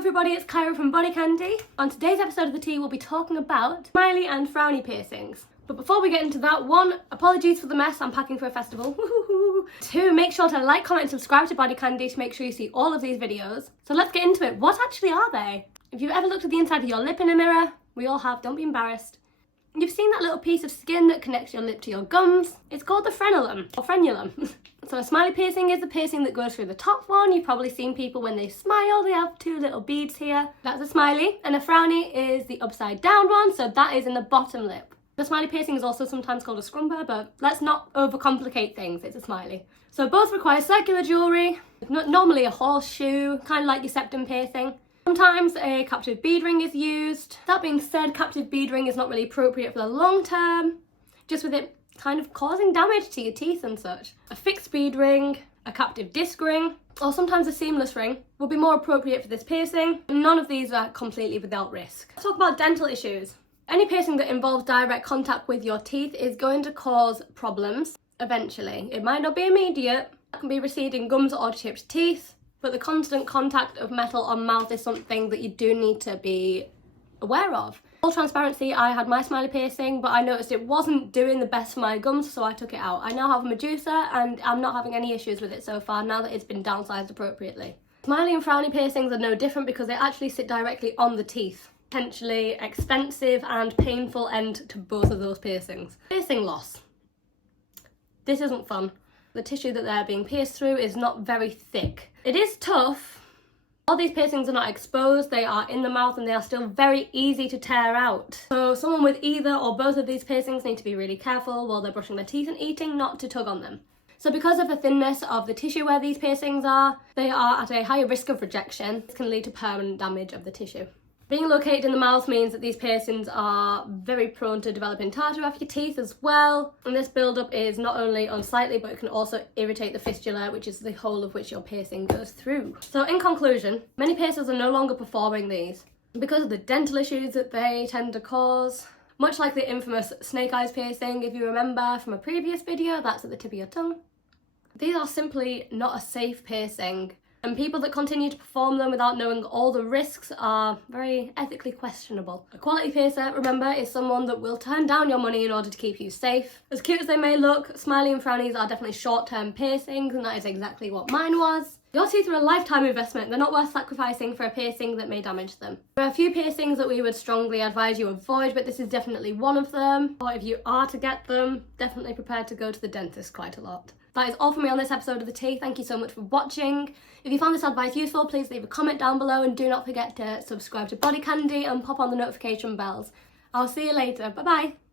everybody, it's Kyra from BodyCandy. On today's episode of the tea, we'll be talking about Smiley and Frowny piercings. But before we get into that, 1, apologies for the mess, I'm packing for a festival. 2, make sure to like, comment and subscribe to BodyCandy to make sure you see all of these videos. So let's get into it. What actually are they? If you've ever looked at the inside of your lip in a mirror, we all have, don't be embarrassed. You've seen that little piece of skin that connects your lip to your gums. It's called the frenulum, or frenulum. So a smiley piercing is the piercing that goes through the top one. You've probably seen people when they smile, they have 2 little beads here. That's a smiley. And a frowny is the upside down one, so that is in the bottom lip. The smiley piercing is also sometimes called a scrumper, but let's not overcomplicate things, it's a smiley. So both require circular jewellery, normally a horseshoe, kind of like your septum piercing. Sometimes a captive bead ring is used. That being said, captive bead ring is not really appropriate for the long term, just with it kind of causing damage to your teeth and such. A fixed bead ring, a captive disc ring, or sometimes a seamless ring will be more appropriate for this piercing. None of these are completely without risk. Let's talk about dental issues. Any piercing that involves direct contact with your teeth is going to cause problems eventually. It might not be immediate. It can be receding gums or chipped teeth. But the constant contact of metal on mouth is something that you do need to be aware of. Full transparency, I had my smiley piercing, but I noticed it wasn't doing the best for my gums, so I took it out. I now have a Medusa and I'm not having any issues with it so far now that it's been downsized appropriately. Smiley and frowny piercings are no different because they actually sit directly on the teeth. Potentially expensive and painful end to both of those piercings. Piercing loss. This isn't fun. The tissue that they're being pierced through is not very thick. It is tough. All these piercings are not exposed, they are in the mouth and they are still very easy to tear out. So someone with either or both of these piercings need to be really careful while they're brushing their teeth and eating not to tug on them. So because of the thinness of the tissue where these piercings are, they are at a higher risk of rejection. This can lead to permanent damage of the tissue. Being located in the mouth means that these piercings are very prone to developing tartar off your teeth as well. And this buildup is not only unsightly, but it can also irritate the fistula, which is the hole of which your piercing goes through. So in conclusion, many piercers are no longer performing these because of the dental issues that they tend to cause. Much like the infamous snake eyes piercing, if you remember from a previous video, that's at the tip of your tongue. These are simply not a safe piercing. And people that continue to perform them without knowing all the risks are very ethically questionable. A quality piercer, remember, is someone that will turn down your money in order to keep you safe. As cute as they may look, smiley and frownies are definitely short-term piercings, and that is exactly what mine was. Your teeth are a lifetime investment. They're not worth sacrificing for a piercing that may damage them. There are a few piercings that we would strongly advise you avoid, but this is definitely one of them. Or if you are to get them, definitely prepare to go to the dentist quite a lot. That is all from me on this episode of The Tea. Thank you so much for watching. If you found this advice useful, please leave a comment down below and do not forget to subscribe to BodyCandy and pop on the notification bells. I'll see you later. Bye bye.